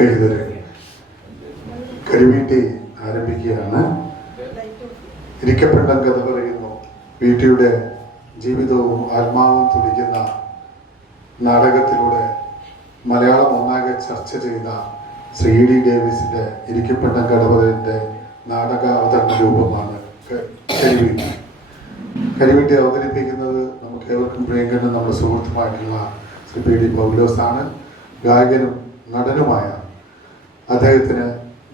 സ്നേഹിതരെ, കരിവീട്ടി ആരംഭിക്കുകയാണ്. ഇരിക്കപ്പെട്ടം കഥ പറയുന്നു. വീട്ടിയുടെ ജീവിതവും ആത്മാവും തുടിക്കുന്ന നാടകത്തിലൂടെ മലയാളം ഒന്നാകെ ചർച്ച ചെയ്ത ശ്രീ ഡി ഡേവിസിന്റെ ഇരിക്കപ്പെട്ടം കഥയുടെ നാടക അവതരണ രൂപമാണ് കരിവീട്ടി. കരിവീട്ടി അവതരിപ്പിക്കുന്നത് നമുക്ക് ഏവർക്കും പ്രിയങ്കരനും നമ്മുടെ സുഹൃത്തുമായിട്ടുള്ള ശ്രീ പി ഡി പൗലോസാണ്. ഗായകനും നടനുമായ അദ്ദേഹത്തിന്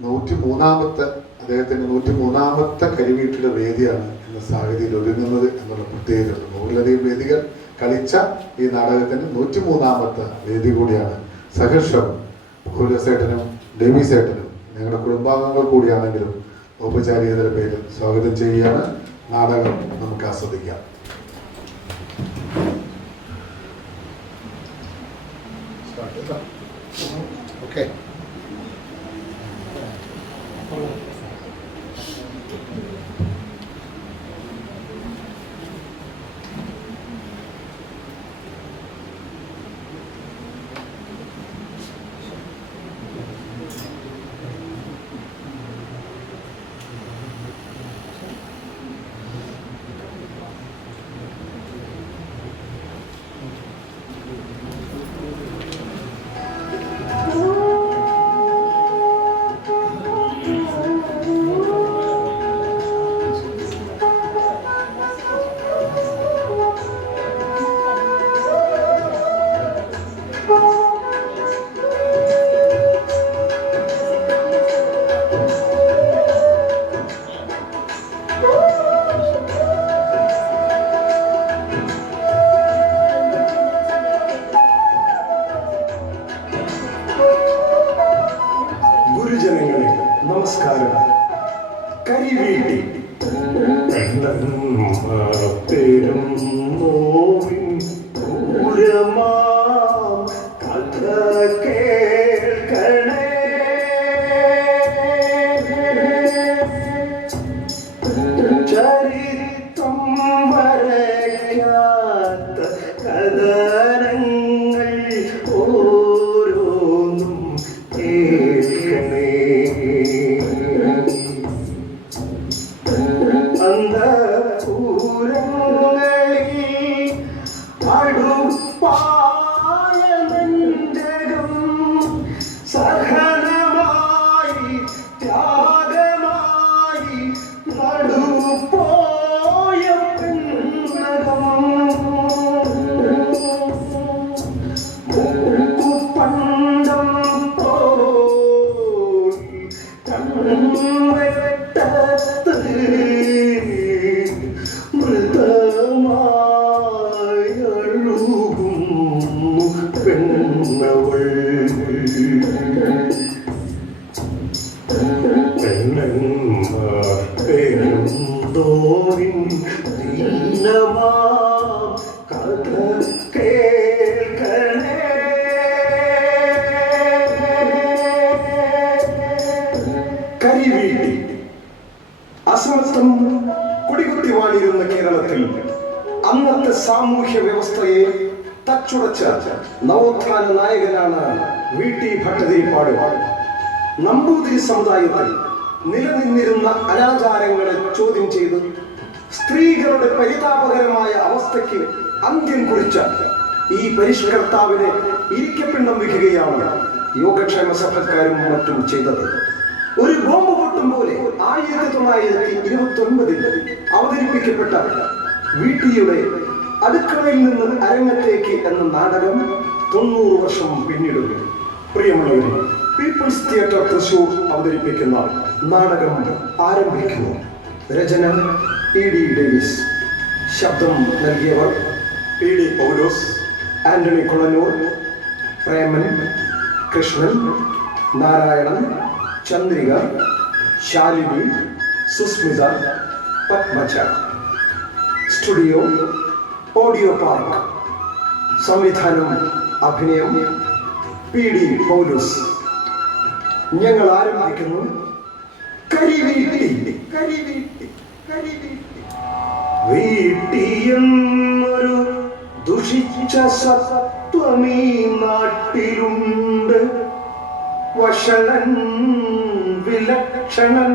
103ാമത്തെ കരിവീട്ടിയുടെ വേദിയാണ് ഇന്ന് സാഹിതിയിൽ ഒരുങ്ങുന്നത് എന്നുള്ള പ്രത്യേകത. 100ലധികം വേദികൾ കളിച്ച ഈ നാടകത്തിന് 103ാമത്തെ വേദി കൂടിയാണ്. സഹർഷം പൗലോസേട്ടനും ഡേവിസേട്ടനും ഞങ്ങളുടെ കുടുംബാംഗങ്ങൾ കൂടിയാണെങ്കിലും ഔപചാരികതയുടെ പേരിൽ സ്വാഗതം ചെയ്യുകയാണ്. നാടകം നമുക്ക് ആസ്വദിക്കാം. Okay. ഗുരുജനങ്ങളെ നമസ്കാരം. കരിവീട്ടി പേരും നോവിൻ പൂരമാ കഥ കേൾക്കണേ. ചരിത്രം വരയ്ക്കാത്ത കഥനങ്ങൾ ഓരോന്നും കേൾക്കണേ. അന്തപുരങ്ങളിൽ അടുപ്പായ നെഞ്ചകം സഹനമായി ത്യാഗമായി നടുപോയ പിന്നകം മുക്കുപണ്ടം പോയി കൺവെട്ടത്ത് മൃതമായി അഴുകുന്നു പെണ്ണവൾ. പെണ്ണന്മാർ പെരുന്തോറിൻ ദീനമാം കഥ കേൾക്കണേ. കരിവീട്ടി അസമത്വം കുടികുത്തി വാണിരുന്ന കേരളത്തിൽ അന്നത്തെ സാമൂഹ്യ വ്യവസ്ഥയെ തച്ചുടച്ച നവോത്ഥാന നായകനാണ് വീട്ടി ഭട്ടതിരിപ്പാട്. നമ്പൂതിരി സമുദായത്തിൽ നിലനിന്നിരുന്ന അനാചാരങ്ങളെ ചോദ്യം ചെയ്ത് സ്ത്രീകളുടെ പരിതാപകരമായ അവസ്ഥയ്ക്ക് അന്ത്യം കുറിച്ച ഈ പരിഷ്കർത്താവിനെ ഇരിക്കപ്പിണ്ണം വയ്ക്കുകയാണ് യോഗക്ഷേമ സഭക്കാരും മറ്റും ചെയ്തത്. ഒരു ബോംബ് പൊട്ടും പോലെ 1929 അവതരിപ്പിക്കപ്പെട്ട വീട്ടിയുടെ അടുക്കളയിൽ നിന്ന് അരങ്ങത്തേക്ക് എന്ന നാടകം 90 വർഷം പിന്നിടുന്നു. പ്രിയമുള്ളവരെ, പീപ്പിൾസ് തിയേറ്റർ തൃശൂർ അവതരിപ്പിക്കുന്ന നാടകം ആരംഭിക്കുന്നു. രചന പി ഡി ഡേവിസ്, ശബ്ദം നൽകിയവർ P D Paulose, Antony Kulannur, Preman, Krishnan, Narayanan, Chandrika, Shalini, Susmitha, Padmaja. Studio audio park. സംവിധാനം അഭിനയം പി ഡി പൗലോസ്. ഞങ്ങൾ ആരംഭിക്കുന്നു. കരിവീട്ടി. കരിവീട്ടി. കരിവീട്ടി. വീട്ടിയെന്നൊരു ദുഷിച്ച സത്വമീ നാട്ടിലുണ്ട്. വഷളൻ വിലക്ഷണൻ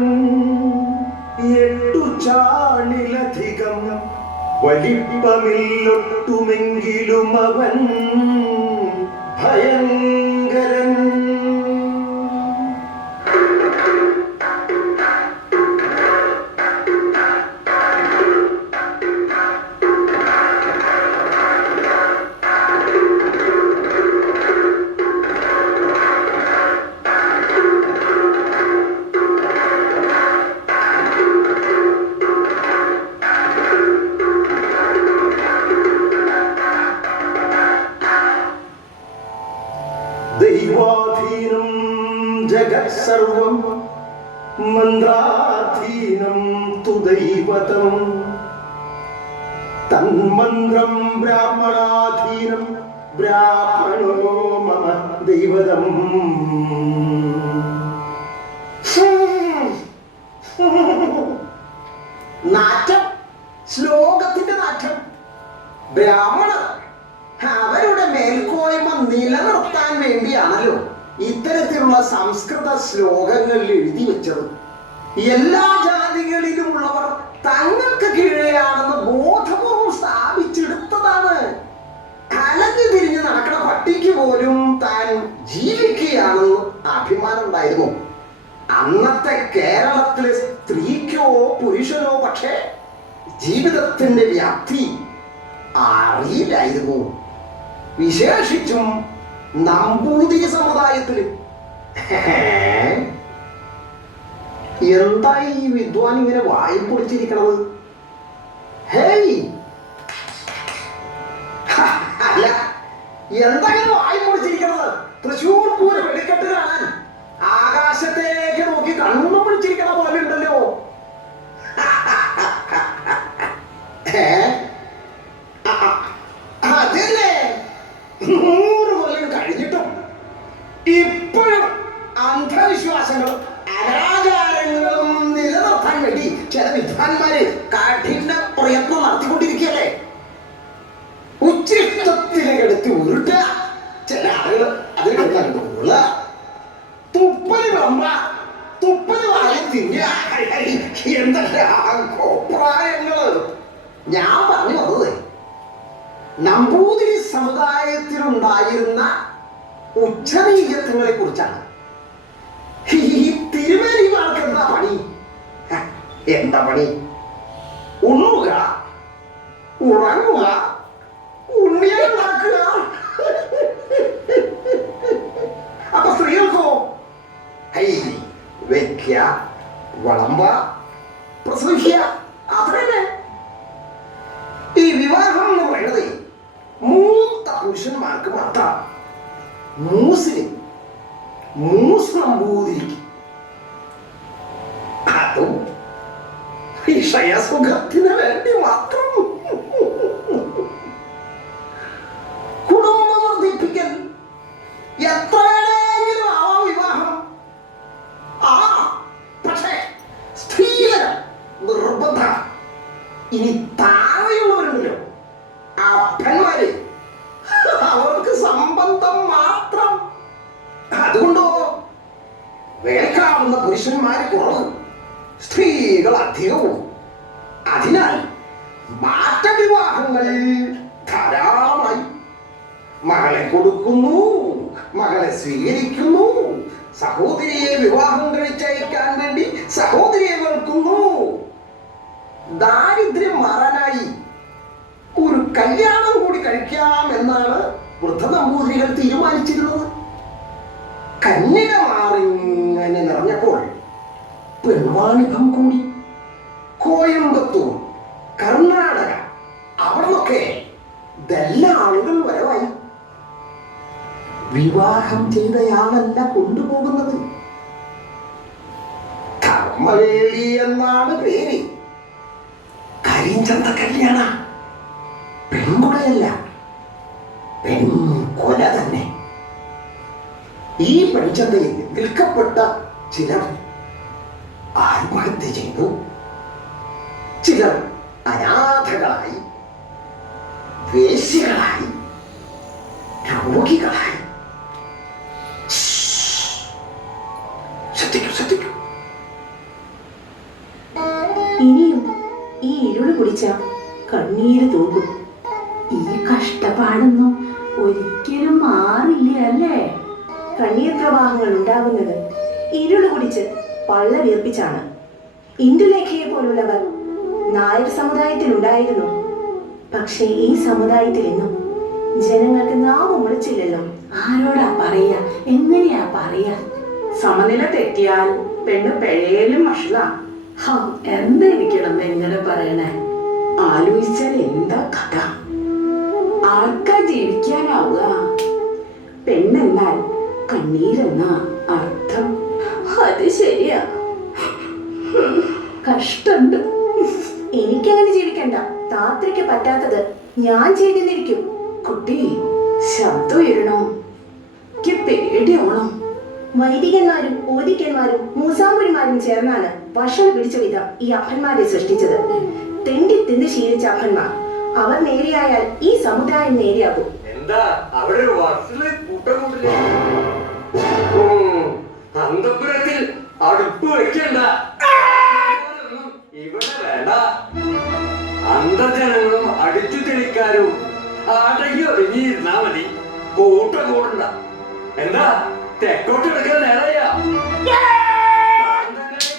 8 ചാണിലധികം വലിപ്പമില്ലൊട്ടുമെങ്കിലും അവൻ ഭയങ്കരൻ. ദൈവാധീനം ജഗത് സർവം മന്ത്രാധീനം തു ദൈവതം തന്മന്ത്രം ബ്രാഹ്മണാധീനം ബ്രാഹ്മണോ മമ ദൈവതം. നാറ്റം, ശ്ലോകത്തിന്റെ നാറ്റം. ബ്രാഹ്മണർ അവരുടെ മേൽക്കോയ്മ നിലനിർത്താൻ വേണ്ടിയാണല്ലോ ഇത്തരത്തിലുള്ള സംസ്കൃത ശ്ലോകങ്ങൾ എഴുതി വെച്ചത്. എല്ലാ ജാതികളിലുമുള്ളവർ തങ്ങൾക്ക് കീഴെയാണെന്ന് ബോധപൂർവം സ്ഥാപിച്ചെടുത്തതാണ്. അലഞ്ഞു തിരിഞ്ഞ് നടക്കുന്ന പട്ടിക്ക് പോലും താൻ ജീവിക്കുകയാണെന്ന് അഭിമാനം ഉണ്ടായിരുന്നു. അന്നത്തെ കേരളത്തിലെ സ്ത്രീക്കോ പുരുഷനോ പക്ഷേ ജീവിതത്തിന്റെ വ്യാപ്തി അറിയില്ലായിരുന്നു. വിശേഷിച്ചും നമ്പൂതിരി സമുദായത്തില്. എന്താ ഈ വിദ്വാൻ ഇങ്ങനെ വായി പൊളിച്ചിരിക്കണത്? ഹേയ്, അല്ല, എന്താ ഇങ്ങനെ വായി പൊളിച്ചിരിക്കണത്? തൃശ്ശൂർ പൂരം വെടിക്കെട്ട് കാണാൻ ആകാശത്തേക്ക് നോക്കി കണ്ണു പൊളിച്ചിരിക്കണ പോലെ ഉണ്ടല്ലോ. അതല്ലേ, 100 കൊല്ലം കഴിഞ്ഞിട്ടും ഇപ്പോഴും അന്ധവിശ്വാസങ്ങളും അനാചാരങ്ങളും നിലനിർത്താൻ വേണ്ടി ചില വിദ്വാൻമാര് കഠിന പ്രയത്നം നടത്തിക്കൊണ്ടിരിക്കുകയല്ലേ. ഉച്ചിഷ്ടത്തിലെടുത്ത് ഉരുട്ടുക, ചില ആളുകൾ അതിലെടുത്തുള്ള തുപ്പല് വെമ്പ, തുപ്പല് വായി തിന്നുക, എന്തെല്ലാം കോപ്രായങ്ങള്. ഞാൻ പറഞ്ഞു വന്നത് നമ്പൂതിരി സമുദായത്തിലുണ്ടായിരുന്ന ഉച്ചനീചത്വങ്ങളെ കുറിച്ചാണ്. ഈ തിരുമേനിമാർക്ക് എന്താ പണി? എന്താ പണി? ഉണ്ണുക, ഉറങ്ങുക, ഉണ്ണിയുണ്ടാക്കുക. അപ്പൊ സ്ത്രീകൾക്കോ? വെക്ക, വളമ്പ, പ്രസവിക്കുക, അത്രയല്ലേ. ഈ വിവാഹം എന്ന് പറയുന്നത് മൂത്ത പുരുഷന്മാർക്ക് മാത്രം. മൂസിന്, മൂസ് നമ്പൂതിരിക്ക്, അതും വിഷയസുഖത്തിന് വേണ്ടി മാത്രം. കുടുംബം വർദ്ധിപ്പിക്കൽ എത്രയെങ്കിലും ആവാം വിവാഹം. പക്ഷേ സ്ത്രീധനം നിർബന്ധ. ഇനി താഴെയുള്ളവരുണ്ടല്ലോ, അപ്പന്മാര്, അവർക്ക് സംബന്ധം മാത്രം. അതുകൊണ്ടോ വേൽക്കാവുന്ന പുരുഷന്മാര് കുറവ്, സ്ത്രീകൾ അധികവും. അതിനാൽ മാറ്റവിവാഹങ്ങൾ ധാരാളമായി. മകളെ കൊടുക്കുന്നു, മകളെ സ്വീകരിക്കുന്നു, സഹോദരിയെ വിവാഹം കഴിച്ചയക്കാൻ വേണ്ടി സഹോദരിയെ വെറുക്കുന്നു. ദാരിദ്ര്യം മാറാനായി ഒരു കല്യാണം കൂടി കഴിക്കാം എന്നാണ് വൃദ്ധ നമ്പൂതിരികൾ തീരുമാനിച്ചിരുന്നത്. കന്യകമാറിങ്ങനെ നിറഞ്ഞപ്പോൾ പെൺവാണിഭം കൂടി. കോയമ്പത്തൂർ, കർണാടക, അവിടുന്നൊക്കെ ദല്ലാളുകൾ വരവായി. വിവാഹം ചെയ്തയാളല്ല കൊണ്ടുപോകുന്നത്. കർമ്മവേലി എന്നാണ് പേര്. കരിഞ്ചന്ത കല്യാണ, പെൺകുടയല്ല, പെൺകൊല തന്നെ. ഈ പെൺചന്തയിൽ വിൽക്കപ്പെട്ട ചിലർ ആത്മഹത്യ ചെയ്തു, ചിലർ അനാഥകളായി, വേശ്യകളായി, രോഗികളായി. കുടിച്ച കണ്ണീര് തൂകും. ഈ കഷ്ടപ്പാടൊന്നും ഒരിക്കലും മാറില്ല അല്ലേ? കണ്ണീർ പ്രവാഹങ്ങൾ ഉണ്ടാകുന്നത് ഇരുള് കുടിച്ച് പള്ള വീർപ്പിച്ചാണ്. ഇന്ദുലേഖയെ പോലുള്ളവർ നായർ സമുദായത്തിൽ ഉണ്ടായിരുന്നു. പക്ഷേ ഈ സമുദായത്തിൽ ഇന്നും ജനങ്ങൾക്ക് നാവ് മുറിച്ചില്ലല്ലോ. ആരോടാ പറയാ, എങ്ങനെയാ പറയാ? സമനില തെറ്റിയാൽ പെണ്ണ് പിഴയലും മഷള. എന്തായിരിക്കണം എങ്ങനെ പറയണേ? ആലോചിച്ചാൽ എന്താ കഥ? ആർക്കാ ജീവിക്കാനാവുക? പെണ്ണെന്നാൽ കണ്ണീരെന്ന അർത്ഥം. അത് ശരിയാ, കഷ്ടണ്ട്. എനിക്കങ്ങനെ ജീവിക്കണ്ട. താത്രിക്ക് പറ്റാത്തത് ഞാൻ ചെയ്തിരിക്കും. കുട്ടി, ശബ്ദം ഉയരണോ? പേടിയാവണം. വൈദികന്മാരും ഓദിക്കന്മാരും മൂസാമ്പുരിമാരും ചേർന്നാണ് വഷൾ പിടിച്ച വിധം ഈ അപ്പന്മാരെ സൃഷ്ടിച്ചത്. തെണ്ടി തിന്ന് ശീലിച്ച അപ്പന്മാർ. അവർ നേരെയായാൽ ഈ സമുദായം നേരെയാകും. എന്താ അവിടെ ഒരു വർഷത്തില് കൂട്ടം കൂട്ടില്ലേ? അന്തപുരത്തിൽ അടുപ്പ് വെക്കണ്ട, ഇവിടെ വേണ്ട. അന്തജനങ്ങളും അടിച്ചു തെളിക്കാരും അടങ്ങി ഒതുങ്ങിയിരുന്നാ മതി. കൂട്ടം കൂടണ്ട. എന്താ തെക്കോട്ട് എടുക്കാൻ നേരയ്യ?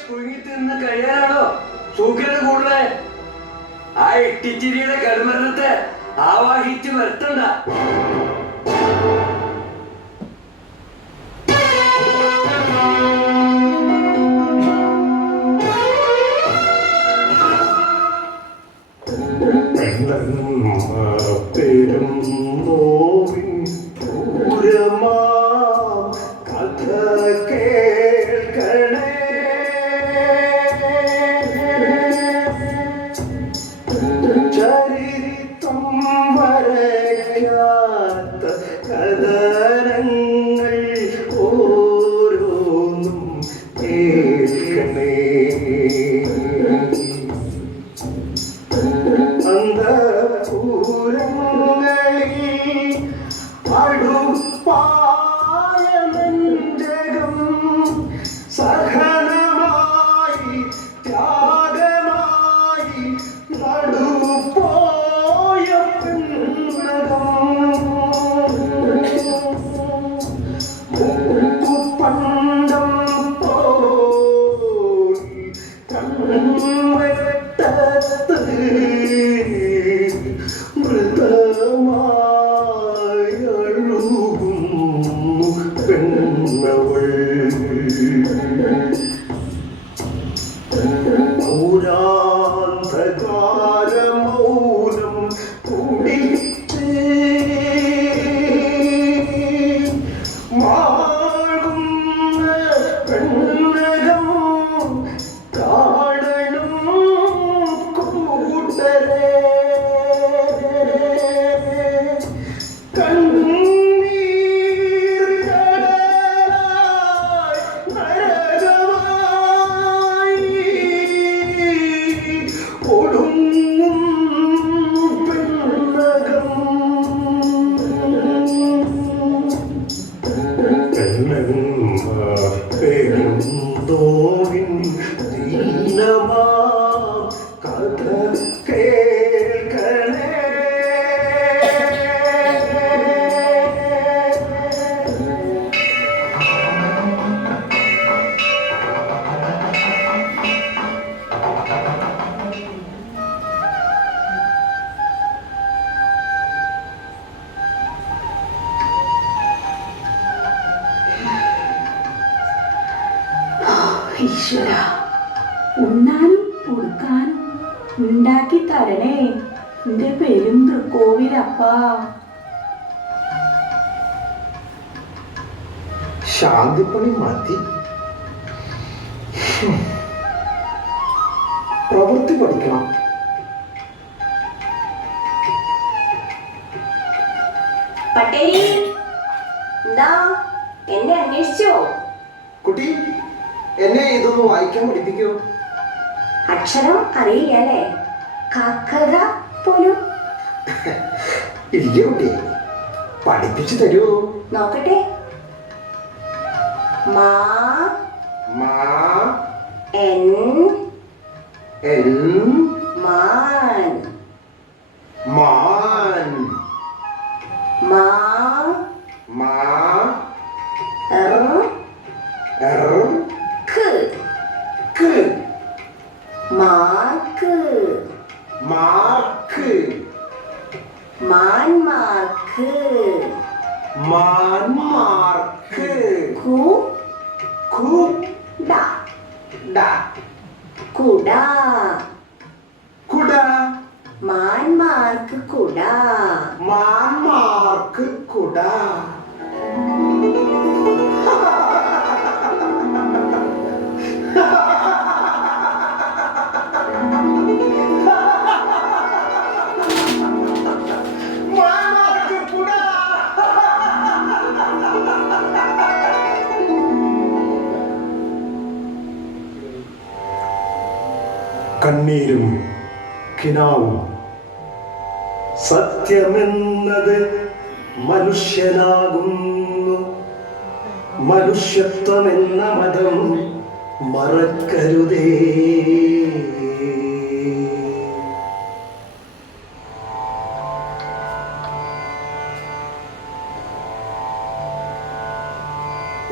കുഴുങ്ങി തിന്ന് കഴിയാനാണോ സൂക്കേട് കൂടുതലേ? ആ ഇട്ടിച്ചിരിയുടെ കരുമരണത്തെ ആവാഹിച്ച് വരുത്തണ്ട. പെരും നോവിൻ പൂരമാ കഥ കേൾക്കണേ. ചരിത്രം വരയ്ക്കാത്ത കഥനങ്ങൾ ഓരോന്നും കേൾക്കണേ. അന്തപുരങ്ങളിൽ അടുപ്പായമെഞ്ചകം സഹനമായി ത്യാഗമായി നടുപോയ പിന്നകം പണ്ടം പോയി കൺവെട്ടത്ത് മൃതമായൊഴുകും പെണ്ണവൾ. പൗരാന്ധകാര മൗനം കുടിച്ച് മാറുന്ന പെണ്ണകം കാണണം കൂട്ടരെ. കണ്ണീർ കടലായി നരകമായി ഒടുങ്ങും പെണ്ണകം. പെണ്ണന്മാർ പെരുന്തോവിൻ ദീനമാ കഥ കേൾക്കണേ. ഈശ്വര, ഉണ്ണാനും കൊടുക്കാനും ഉണ്ടാക്കി തരണേ എന്റെ പെരും തൃക്കോവിലപ്പാ. ശാന്തിപ്പണി മതി. പ്രവൃത്തി പഠിക്കണം. പട്ടേരി, എന്താ എന്നെ അന്വേഷിച്ചോ? കുട്ടി, എന്നെ ഇതൊന്ന് വായിക്കാൻ പഠിപ്പിക്കൂ. അക്ഷരം അറിയില്ല അല്ലേ? കക്കറ പോലും ഇല്ല കുട്ടി, പഠിപ്പിച്ചു തരൂ. നോക്കട്ടെ. മാ മാ എൻ എൻ മാൻ മാൻ മാ മാ എർ എർ ക്ക് ക്ക് മാർക്ക് മാർക്ക് മാൻമാർക്ക് മാൻമാർക്ക് കു കു ഡ ഡ കുട കുട മാൻമാർക്ക് കുട മാൻമാർക്ക് കുട മാൻമാർക്ക് കുട കണ്ണീരും കിനാവും സത്യമെന്നത് മനുഷ്യനാകുന്നു. മനുഷ്യത്വമെന്ന മതം മറക്കരുതേ.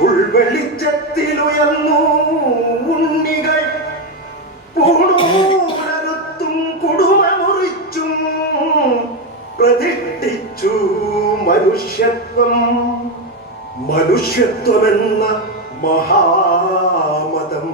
ഉൾവെളിച്ചത്തിലുയർന്നു ഉണ്ണികൾ പൂണൂരറുത്തും കുടുമമുറിച്ചും പ്രതിഷ്ഠിച്ചു മനുഷ്യത്വം. മനുഷ്യത്വമെന്ന മഹാമതം.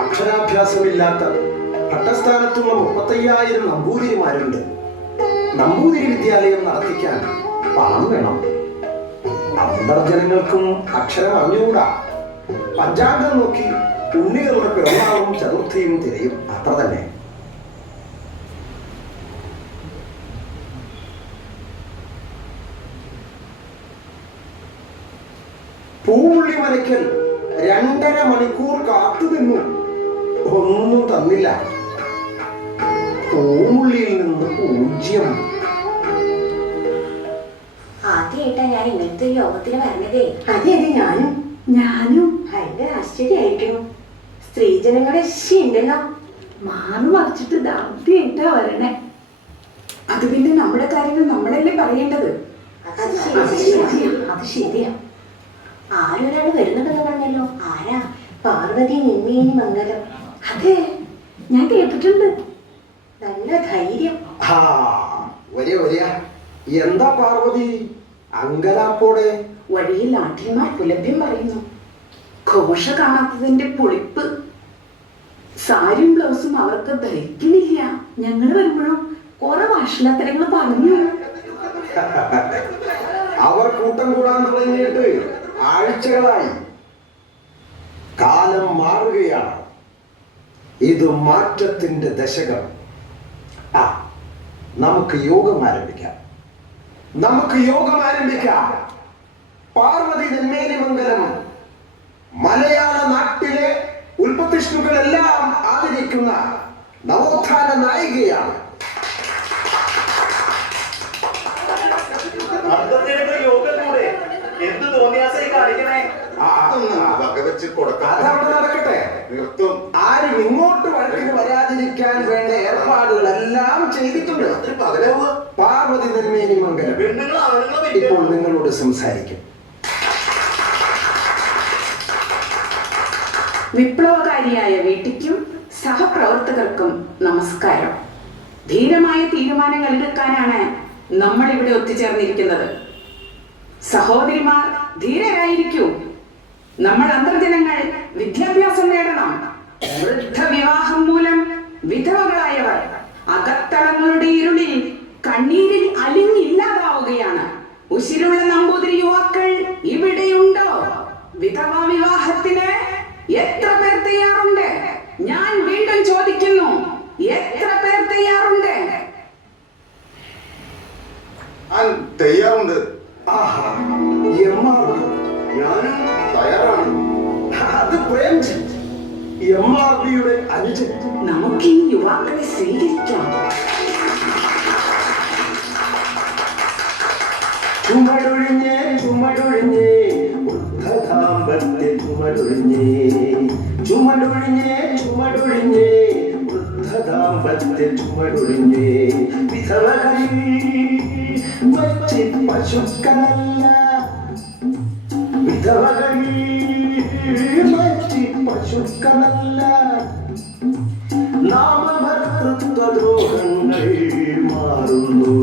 അക്ഷരാഭ്യാസമില്ലാത്ത പട്ടസ്ഥാനത്തുള്ള 35,000 നമ്പൂതിരിമാരുണ്ട്. നമ്പൂതിരി വിദ്യാലയം നടത്തിക്കാൻ പണം വേണം. അന്തർജനങ്ങൾക്കും അക്ഷരം അറിഞ്ഞുകൂടാ. പഞ്ചാംഗം നോക്കി ഉണ്ണികളുടെ പിറന്നാളും ചതുർത്ഥിയും തിരയും, അത്ര തന്നെ. പൂവുള്ളി മരയ്ക്കൽ 2.5 മണിക്കൂർ കാത്തു നിന്നു. ഒന്നും തന്നില്ല. പൂമുള്ളിയിൽ നിന്ന് 0. ആദ്യമായിട്ടാ ഞാൻ ഇങ്ങനത്തെ ഒരു യോഗത്തിന് വരണതേ. അതെ അതെ ഞാനും ഭയങ്കര ആശ്ചര്യമായിരിക്കുന്നു. സ്ത്രീജനങ്ങളെ ഉണ്ടല്ലോ മാറി മറിച്ചിട്ട് ദാദ്യമായിട്ടാ വരണേ. അത് പിന്നെ നമ്മുടെ കാര്യങ്ങൾ നമ്മളല്ലേ പറയേണ്ടത്. അത് ശരിയാ. ആരൊരാൾ വരുന്നുണ്ടെന്ന് പറഞ്ഞല്ലോ. ആരാ? പാർവതി നിമ്മേനി മംഗലം. അതെ, ഞാൻ കേട്ടിട്ടുണ്ട്. നല്ല ധൈര്യം. വരിക. എന്താ പാർവതി അങ്കലാപ്പോടെ? വഴിയിൽ ആഠ്യന്മാർ പുലഭ്യം പറയുന്നു. ഘോഷ കാണാത്തതിന്റെ പൊളിപ്പ്. സാരിയും ബ്ലൗസും അവർക്ക് ധരിക്കുന്നില്ല. ഞങ്ങൾ വരുമ്പോഴും കുറെ ഭാഷണത്തരങ്ങൾ പറഞ്ഞു. അവർ കൂട്ടം കൂടാൻ തുടങ്ങിയിട്ട് ആഴ്ചകളായി. കാലം മാറുകയാണ്. ഇത് മാറ്റത്തിന്റെ ദശകം. നമുക്ക് യോഗം ആരംഭിക്കാം. പാർവതി നെന്മേനിമംഗലം മലയാള നാട്ടിലെ ഉൽപ്പത്തിഷ്ണുക്കളെല്ലാം ആദരിക്കുന്ന നവോത്ഥാന നായികയാണ്. അതവിടെ നടക്കട്ടെ. ആരും ഇങ്ങോട്ട് വഴക്കിന് വരാതിരിക്കാൻ വേണ്ട ഏർപ്പാടുകളെല്ലാം ചെയ്തിട്ടുണ്ട്. പാർവതി നെന്മേനിമംഗലം ഇപ്പോൾ നിങ്ങളോട് സംസാരിക്കും. വിപ്ലവകാരിയായ വീട്ടിക്കും സഹപ്രവർത്തകർക്കും നമസ്കാരം. ധീരമായ തീരുമാനങ്ങൾ എടുക്കാനാണ് നമ്മൾ ഇവിടെ ഒത്തുചേർന്നിരിക്കുന്നത്. സഹോദരിമാർ ധീരരായിരിക്കൂ. നമ്മൾ അന്തർജനങ്ങൾ വിദ്യാഭ്യാസം നേടണം. വൃദ്ധവിവാഹം മൂലം വിധവകളായവർ അകത്തളങ്ങളുടെ ഇരുളിൽ കണ്ണീരിൽ അലിഞ്ഞില്ലാതാവുകയാണ്. ഉശിരുള്ള നമ്പൂതിരി യുവാക്കൾ ഇവിടെയുണ്ടോ? വിധവാ വിവാഹത്തിന് എത്ര പേർ തയ്യാറുണ്ട്? ഞാൻ വീണ്ടും ചോദിക്കുന്നു, എത്ര പേർ തയ്യാറുണ്ട്? ഞാൻ തയ്യാറുണ്ട്. ആഹാ, MR. ഞാനും തയ്യാറാണ്. അത് പ്രേംജിത്ത്, MRBയുടെ അനുജൻ. നമുക്ക് ഈ യുവാക്കളെ സ്വീകരിക്കാം. ചുമടൊഴിഞ്ഞേ ചുമടൊഴിഞ്ഞേ വൃദ്ധദാമ്പത്യ ചുമടൊഴിഞ്ഞേ ചുമടൊഴിഞ്ഞേ ചുമടൊഴിഞ്ഞേ വൃദ്ധദാമ്പത്യ ചുമടൊഴിഞ്ഞേ വിധവകളിൽ വച്ച് പശുക്കളല്ല വിധവകളിൽ വച്ച് പശുക്കളല്ല നാമഭർത്തൃത്വദ്രോഹങ്ങൾ മാറുന്നു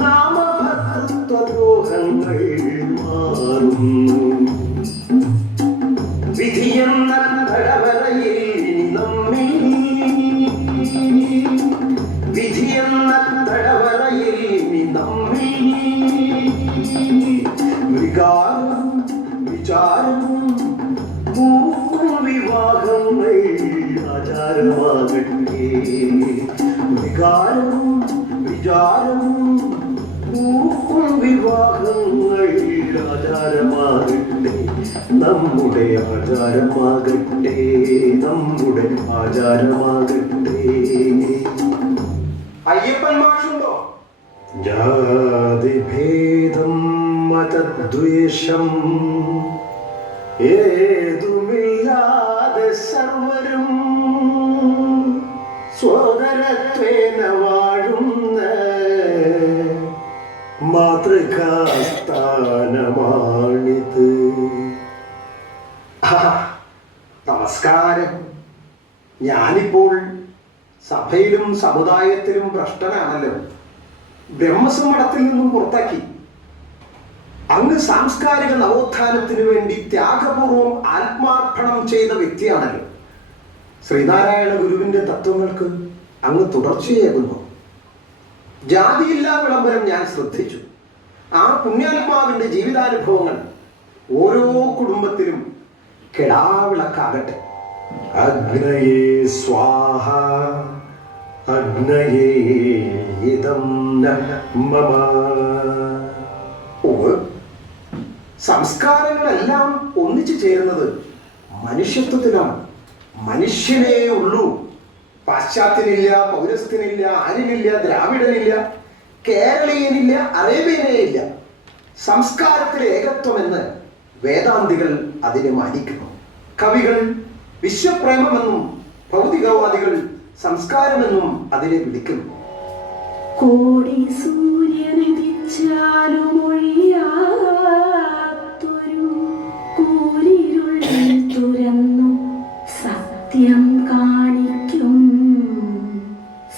നാമഭർത്തൃത്വദ്രോഹങ്ങൾ മാറുന്നു വിധിയെന്ന തടവറയിൽ നമ്മിൽ വിധിയെന്ന തടവറയിൽ നമ്മിൽ വികാരം വിചാരവും പൂക്കും വിവാഹങ്ങൾ ആചാരമാകട്ടെ വികാരവും വിചാരവും പൂക്കും വിവാഹങ്ങൾ ആചാരമാകട്ടെ നമ്മുടെ ആചാരമാകട്ടെ നമ്മുടെ ആചാരമാകട്ടെ അയ്യപ്പൻ മാഷുണ്ടോ? ജാതിഭേദം മതദ്വേഷം ഏതുമില്ലാതെ സർവരും സോദരത്വേന വാഴുന്ന മാതൃകാസ്ഥാനമാണിത്. നമസ്കാരം. ഞാനിപ്പോൾ സഭയിലും സമുദായത്തിലും ഭ്രഷ്ടനാണല്ലോ. ബ്രഹ്മസമ്മടത്തിൽ നിന്നും പുറത്താക്കി. അങ്ങ് സാംസ്കാരിക നവോത്ഥാനത്തിനു വേണ്ടി ത്യാഗപൂർവം ആത്മാർപ്പണം ചെയ്ത വ്യക്തിയാണല്ലോ. ശ്രീനാരായണ ഗുരുവിന്റെ തത്വങ്ങൾക്ക് അങ്ങ് തുടർച്ചയേകുന്നു. ജാതിയില്ലാ വിളംബരം ഞാൻ ശ്രദ്ധിച്ചു. ആ പുണ്യാത്മാവിന്റെ ജീവിതാനുഭവങ്ങൾ ഓരോ കുടുംബത്തിലും കെടാവിളക്കാകട്ടെ. അഗ്നയേ സ്വാഹ അഗ്നയേ ഇദം മമ. സംസ്കാരങ്ങളെല്ലാം ഒന്നിച്ചു ചേരുന്നത് മനുഷ്യത്വത്തിലാണ്. മനുഷ്യനേ ഉള്ളൂ. പാശ്ചാത്യനില്ല, പൗരസ്ത്യനില്ല, ആര്യനില്ല, ദ്രാവിഡനില്ല, കേരളീയനില്ല, അറേബ്യനേ ഇല്ല. സംസ്കാരത്തിലെ ഏകത്വമെന്ന് വേദാന്തികൾ അതിനെ മാനിക്കുന്നു. കവികൾ വിശ്വപ്രേമമെന്നും ഭൗതികവാദികൾ സംസ്കാരമെന്നും അതിനെ വിളിക്കുന്നു. കോടി സൂര്യനുദിച്ചാലും ഒഴിയാത്തൊരു കൂരിരുൾ തുറന്നു സത്യം കാണിക്കും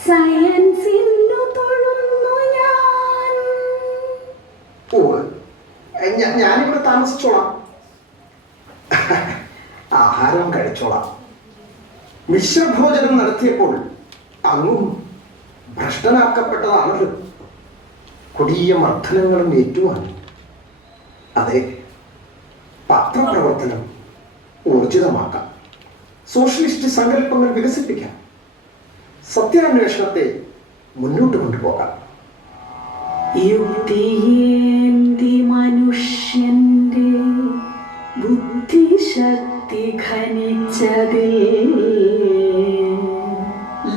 സയൻസിനു തൊഴുന്നു ഞാൻ. ഞാനിവിടെ താമസിച്ചോളാം, ആഹാരം കഴിച്ചോളാം. മിശ്രഭോജനം നടത്തിയപ്പോൾ അങ്ങും ഭ്രഷ്ടനാക്കപ്പെട്ടതാണല്ലോ. കൊടിയ മർദ്ദനങ്ങളും ഏറ്റുവാങ്ങി. അതെ, പത്രപ്രവർത്തനം ഊർജിതമാക്കാം. സോഷ്യലിസ്റ്റ് സങ്കല്പങ്ങൾ വികസിപ്പിക്കാം. സത്യാന്വേഷണത്തെ മുന്നോട്ട് കൊണ്ടുപോകാം. യുക്തിയേന്തി മനുഷ്യന്റെ ബുദ്ധിശക്തി ഖനിച്ചതിൽ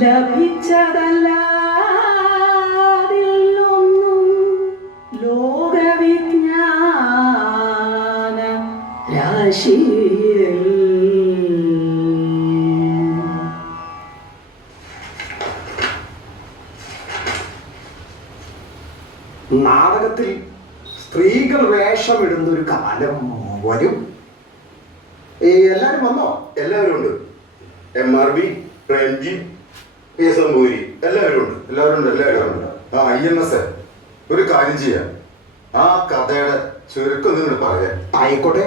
ലഭിച്ചതല്ലാതില്ലൊന്നും ലോകവിജ്ഞാന രാശിയിൽ. നാടകത്തിൽ സ്ത്രീകൾ വേഷമിടുന്ന ഒരു കാലം വരും. എല്ലാരും വന്നോ? എല്ലാവരും ഉണ്ട്. MRB, പ്രേംജി, PS നമ്പൂരി എല്ലാവരും ഉണ്ട്. എല്ലാവരും ഉണ്ട്. ആ INS ഒരു കാര്യം ചെയ്യാം. ആ കഥയുടെ ചുരുക്കം നിങ്ങൾ പറയാം. ആയിക്കോട്ടെ.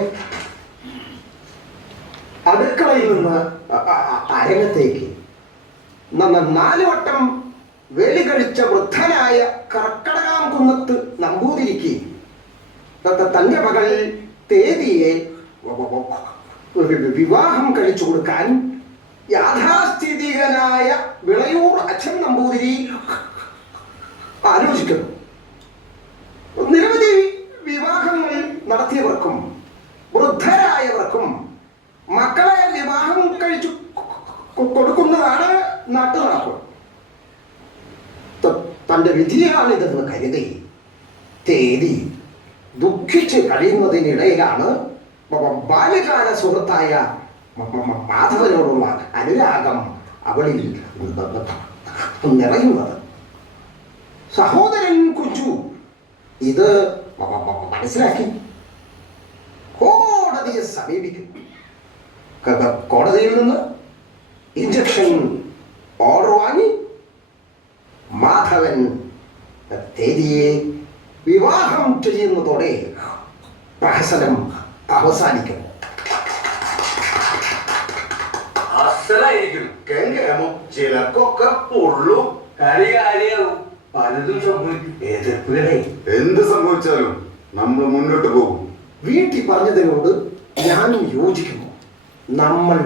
അടുക്കളയിൽ നിന്ന് അരങ്ങത്തേക്ക് 4 വട്ടം വേലി കഴിച്ച വൃദ്ധനായ കർക്കടകാംകുന്നത്ത് നമ്പൂതിരിക്ക് തന്റെ മകൾ തേതിയെ വിവാഹം കഴിച്ചു കൊടുക്കാൻ യാഥാസ്ഥിതികനായ വിളയൂർ അച്ഛൻ നമ്പൂതിരി ആലോചിക്കുന്നു. നിരവധി വിവാഹങ്ങൾ നടത്തിയവർക്കും വൃദ്ധരായവർക്കും മക്കളെ വിവാഹം കഴിച്ചു കൊടുക്കുന്നതാണ് നാട്ടുനടപ്പ്. തന്റെ വിധിയാണിതെന്ന് കരുതി തേടി ദുഃഖിച്ച് കഴിയുന്നതിനിടയിലാണ് ബാല്യകാല സുഹൃത്തായ മാധവനോടുള്ള അനുരാഗം അവളിൽ നിറയുന്നത്. സഹോദരൻ കുഞ്ചു ഇത് മനസ്സിലാക്കി കോടതിയെ സമീപിക്കും. കോടതിയിൽ നിന്ന് ഇഞ്ചക്ഷൻ ഓർഡർ വാങ്ങി മാധവൻ തേദിയെ വിവാഹം ചെയ്യുന്നതോടെ പ്രഹസനം അവസാനിക്കും. അസലായിരിക്കും. കേമോ ചിലർക്കൊക്കെ പൊള്ളും. കാര്യാവും പലതും സംഭവിക്കും. എതിർപ്പുകളെ എന്ത് സംഭവിച്ചാലും നമ്മൾ മുന്നോട്ട് പോകും. വീട്ടിൽ പറഞ്ഞതിനോട് ഞാൻ യോജിക്കുന്നു. നമ്മൾ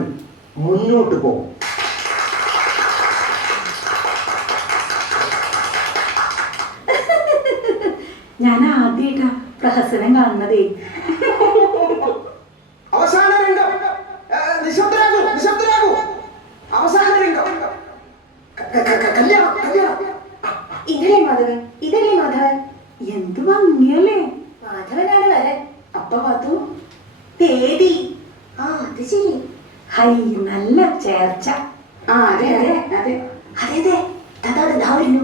മുന്നോട്ട് പോകും. ഞാൻ ആദ്യമായിട്ടാ പ്രഹസനം കാണുന്നതേ. അവസാന രംഗം. നിശബ്ദരാകൂ, നിശബ്ദരാകൂ. അവസാന രംഗം. കല്യാണം, കല്യാണം. ഇതല്ലേ മാധവൻ, ഇതല്ലേ മാധവൻ. എന്ത് ഭംഗിയല്ലേ. മാധവനാണ് വരൻ. അപ്പ പാത്തു തേടി. അത് ശരി. ഹൈ, നല്ല ചേർച്ച. അതെ അതെ അതെ അതെ അതെ തതാണ് ധാവുന്നു.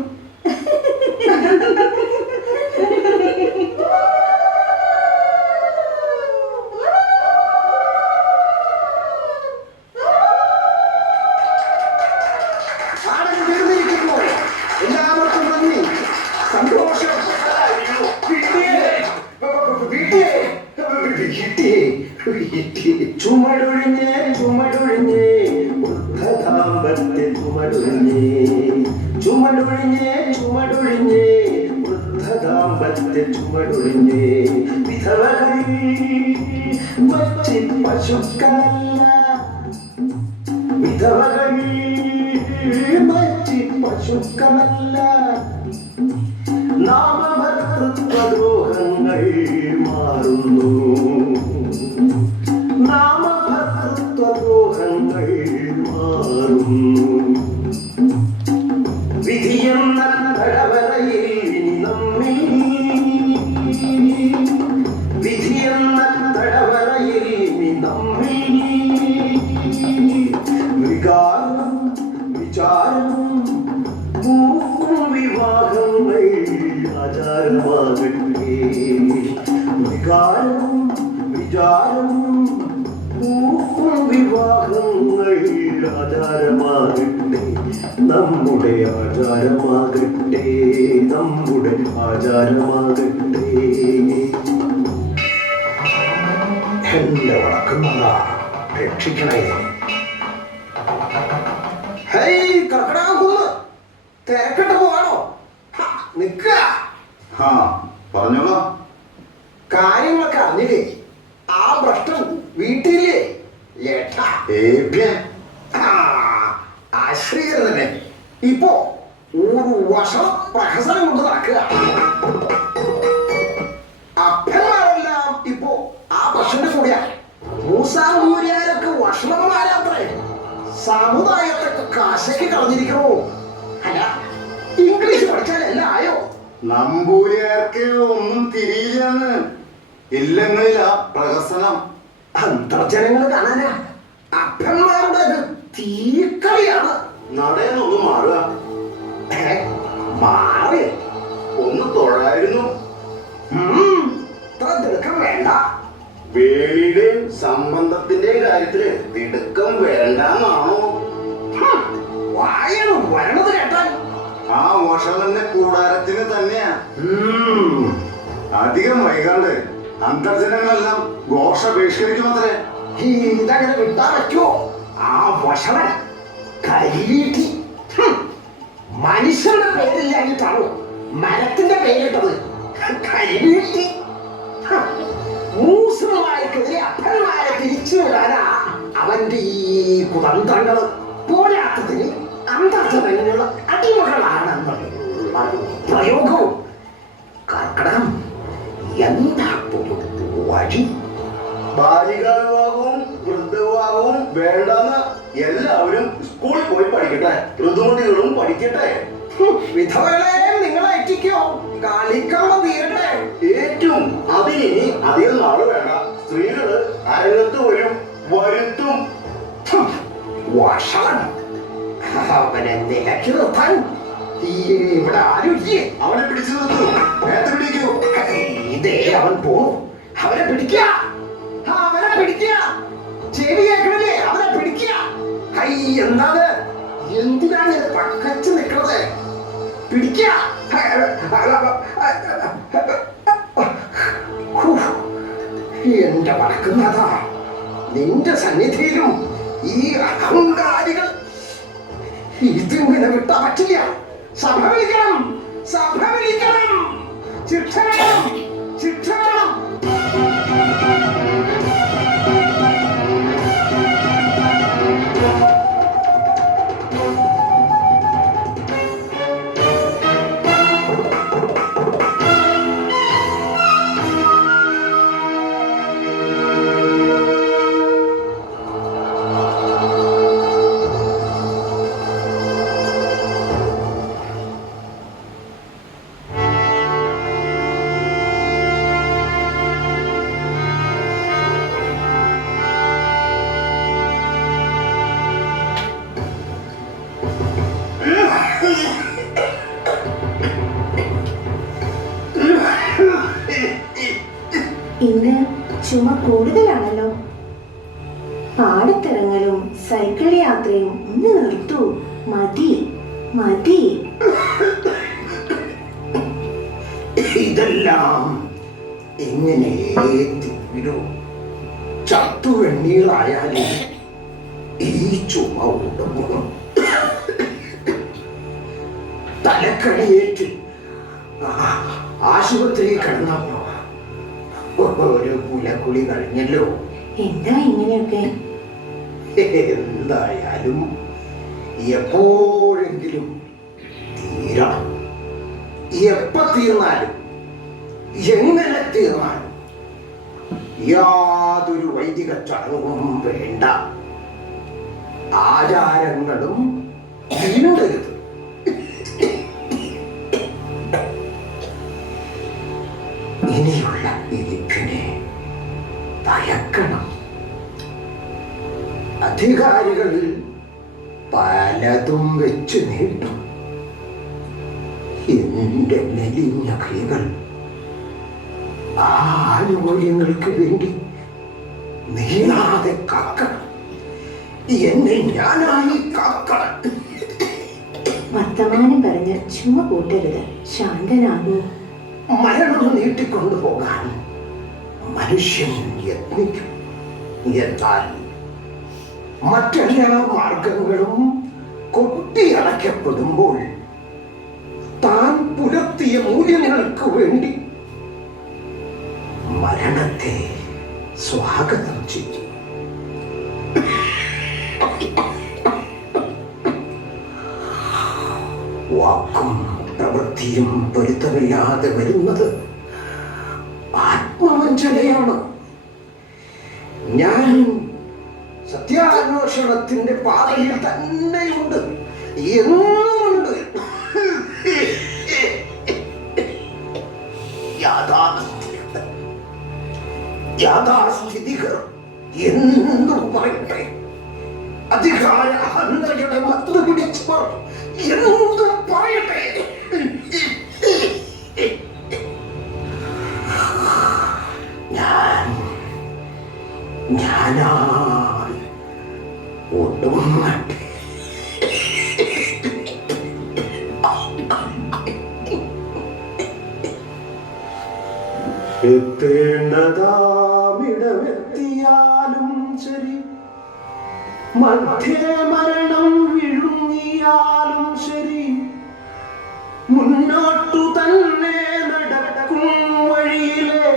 നാടകം തീർന്നിരിക്കുന്നു. എല്ലാവർക്കും നന്ദി, സന്തോഷം. ചുമടൊഴിഞ്ഞ് ചുമടൊഴിഞ്ഞ് വൃദ്ധദാമ്പത്യ ചുമടൊഴിഞ്ഞ് ചുമടൊഴിഞ്ഞ് ചുമടൊഴിഞ്ഞ് വൃദ്ധദാമ്പത്യ ചുമടൊഴിഞ്ഞ് വിധവകൾ മറ്റ് പശുക്കളല്ല വിധവകൾ മറ്റ് പശുക്കളല്ല നാമഭർത്തൃത്വദ്രോഹങ്ങൾ മാറുന്നു നാമഭർത്തൃത്വദ്രോഹങ്ങൾ മാറുന്നു വിധിയെന്ന തടവറയിൽ നമ്മിൽ വിധിയെന്ന തടവറയിൽ നമ്മിൽ വികാരം വിചാരം പൂക്കും വിവാഹങ്ങൾ ആചാരമാകട്ടെ വികാരം വിചാരം പൂക്കും വിവാഹങ്ങൾ ആചാരമാകട്ടെ നമ്മുടെ ആചാരമാകട്ടെ നമ്മുടെ ആചാരമാകട്ടെ. എന്റെ വടക്കുന്നതാ രക്ഷിക്കണേ. ഹേയ് കർക്കിടകക്കുന്ന് തിരക്കിട്ട് പോവാണോ? നിക്ക ആ പറഞ്ഞോളൂ. കാര്യങ്ങളൊക്കെ അറിഞ്ഞില്ലേ? ആ ഭ്രഷ്ടൻ വീട്ടിലെ ഏട്ടാ ആശ്രീകരനെ ഇപ്പോ ഒരു വർഷം പ്രഹസനം കൊണ്ട് നടക്കുക. അപ്പന്മാരെല്ലാം ഇപ്പോ ആ ഭക്ഷന്റെ കൂടിയാ. മൂസാമൂര്യാരൊക്കെ വഷളന്മാരാത്രേ. സമുദായത്തൊക്കെ കാശയ്ക്ക് കളഞ്ഞിരിക്കണോ? അല്ല, ഇംഗ്ലീഷ് പഠിച്ചാൽ എല്ലാം ആയോ? നമ്പൂരിയാർക്ക് ഒന്നും തിരിയില്ലെന്ന്. ഇല്ലങ്ങളിലാ പ്രഹസനം. അന്തർജനങ്ങൾ കാണാനാ. അപ്പന്മാരുടെ തീക്കളിയാണ്. നടയെന്നൊന്ന് മാറുക. മാറി ഒന്ന് തൊഴായിരുന്നു. ഇത്ര തിടുക്കം വേണ്ട. വേളിയുടെയും സംബന്ധത്തിന്റെയും കാര്യത്തില് തിടുക്കം വേണ്ടെന്നാണോ? വായന വരണത് കേട്ടാൽ ആ വഷളന്റെ കൂടാരത്തിന് തന്നെയാ. അധികം വൈകാണ്ട് അന്തർജനങ്ങളെല്ലാം ഘോഷ ബഹിഷ്കരിക്കുമത്രേ. ഇതങ്ങനെ വിട്ടാ പറ്റുമോ? ആ വഷളൻ കരിവീട്ടി മനുഷ്യരുടെ പേരില്ലായിട്ടാണോ മരത്തിന്റെ പേരിട്ടത്? കരിവീട്ടി മൂസമാർക്കെതിരെ അപ്പന്മാരെ തിരിച്ചു വിടാനാ അവന്റെ ഈ കുതന്ത്രങ്ങള്. പോരാത്തതിന് അന്തർജനങ്ങൾ അടിമകളാണെന്ന് പ്രയോഗവും. കർക്കടകം എന്താ വഴി? ബാലികാ വിവാഹവും വൃദ്ധവിവാഹവും വേണ്ടെന്ന് എല്ലാവരും സ്കൂളിൽ പോയി പഠിക്കട്ടെ, ഋതുമതികളും പഠിക്കട്ടെ. വിധവകളെ നിങ്ങൾ ഏറ്റിക്കോ, കളിക്കമ്മ തീരട്ടെ. ഏറ്റവും അതിനി അധികം നാള് വേണ്ട. സ്ത്രീകള് അരങ്ങത്ത് വരും, വരുത്തും. വഷളൻ, അവനെ നിലയ്ക്ക് നിർത്താൻ ഇവിടെ ആരുമില്ലേ? അവനെ പിടിച്ചു നിർത്തൂ, നേരത്തെ പിടിക്കൂ. ഇതേ അവൻ പോവും. അവനെ പിടിക്കുക, അവനെ പിടിക്കുക. ചെവി കേൾക്കണില്ലേ? അവനെ പിടിക്കുക. ഹൈ, എന്താണ്? എന്തിനാണ് പക്കച്ച് നിൽക്കുന്നത്? പിടിക്കുക. എന്റെ വടക്കുന്നതാ, നിന്റെ സന്നിധിയിലും ഈ അഹങ്കാരികൾ ഇതിങ്ങനെ വിട്ടാ പറ്റില്ല. സഭ വിളിക്കണം, സഭ വിളിക്കണം. ശിക്ഷ വേണം, ശിക്ഷ വേണം. ഇന്ന് ചുമ കൂടുതലാണല്ലോ. പാടത്തിറങ്ങലും സൈക്കിൾ യാത്രയും ഒന്ന് നിർത്തൂ. മതി മതി. ഇതെല്ലാം എങ്ങനെ തീരൂ? ചത്തുവെണ്ണീറായാലും ഈ ചുമ ഉടമ്പും. തലക്കടിയേറ്റ് ആശുപത്രിയിൽ കിടന്നപ്പോ ഒരു പുലക്കുളി കഴിഞ്ഞല്ലോ. എന്താ ഇങ്ങനെയൊക്കെ? എന്തായാലും എപ്പോഴെങ്കിലും തീരണം. എപ്പ തീർന്നാലും എങ്ങനെ തീർന്നാലും യാതൊരു വൈദിക ചടങ്ങും വേണ്ട, ആചാരങ്ങളും തീണ്ടരുത്. ഇനിയുള്ള ഇരിപ്പിനെ ഭയക്കണം. അധികാരികൾ പലതും വെച്ച് നീട്ടും. എന്റെ മെലിഞ്ഞ കൈകൾ ആനുകൂല്യങ്ങൾക്ക് വേണ്ടി നീളാതെ കാക്കണം. എന്നെ ഞാനായി കാക്കണം. വർത്തമാനം പറഞ്ഞ് ചുമ കൂട്ടരുത്. ശാന്തനാകൂ. മരണം നീട്ടിക്കൊണ്ടുപോകാൻ മനുഷ്യൻ യത്നിക്കും. എന്നാൽ മറ്റെല്ലാ മാർഗങ്ങളും കൊട്ടിയടയ്ക്കപ്പെടുമ്പോൾ താൻ പുലർത്തിയ മൂല്യങ്ങൾക്ക് വേണ്ടി മരണത്തെ സ്വാഗതം ചെയ്യും. വാക്കും പ്രവൃത്തിയും പൊരുത്തമില്ലാതെ വരുന്നത് ആത്മവഞ്ചനയാണ്. ഞാൻ സത്യാന്വേഷണത്തിന്റെ പാതയിൽ തന്നെയുണ്ട്, എന്നുമുണ്ട്. യാഥാസ്ഥിതികർ എന്തു പറയട്ടെ, അധികാര അഹന്തയുടെ മത്ത് പിടിച്ചവർ എന്തു പറയട്ടെ, ഞാനാൽ ഒടുങ്ങട്ടെ. എത്തേണ്ടതാമിടമെത്തിയാലും ശരി, മധ്യേ മരണം വിഴുങ്ങിയാലും ശരി, മുന്നോട്ടു തന്നെ നടക്കും വഴിയിലെ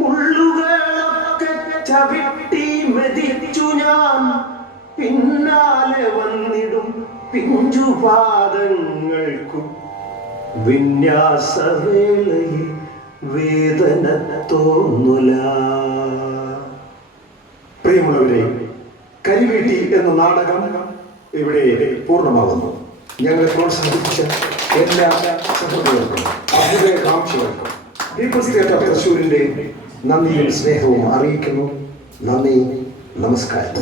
മുള്ളുകളൊക്കെ ചവിട്ടി മെതിച്ചു ഞാൻ പിന്നാലെ വന്നിടും പിഞ്ചുപാദങ്ങൾക്കു വിന്യാസവേളയിൽ വേദന തോന്നുല. പ്രിയമുള്ളവരെ, കരിവീട്ടി എന്ന നാടകം ഇവിടെ പൂർണ്ണമാകുന്നു. ഞങ്ങളെ പ്രോത്സാഹിപ്പിച്ച എല്ലാ സഹോദരർക്കും അഭ്യുദയകാംക്ഷികൾക്കും പീപ്പിൾസ് തിയേറ്റർ തൃശ്ശൂരിന്റെ നന്ദിയും സ്നേഹവും അറിയിക്കുന്നു. നന്ദി, നമസ്കാരം.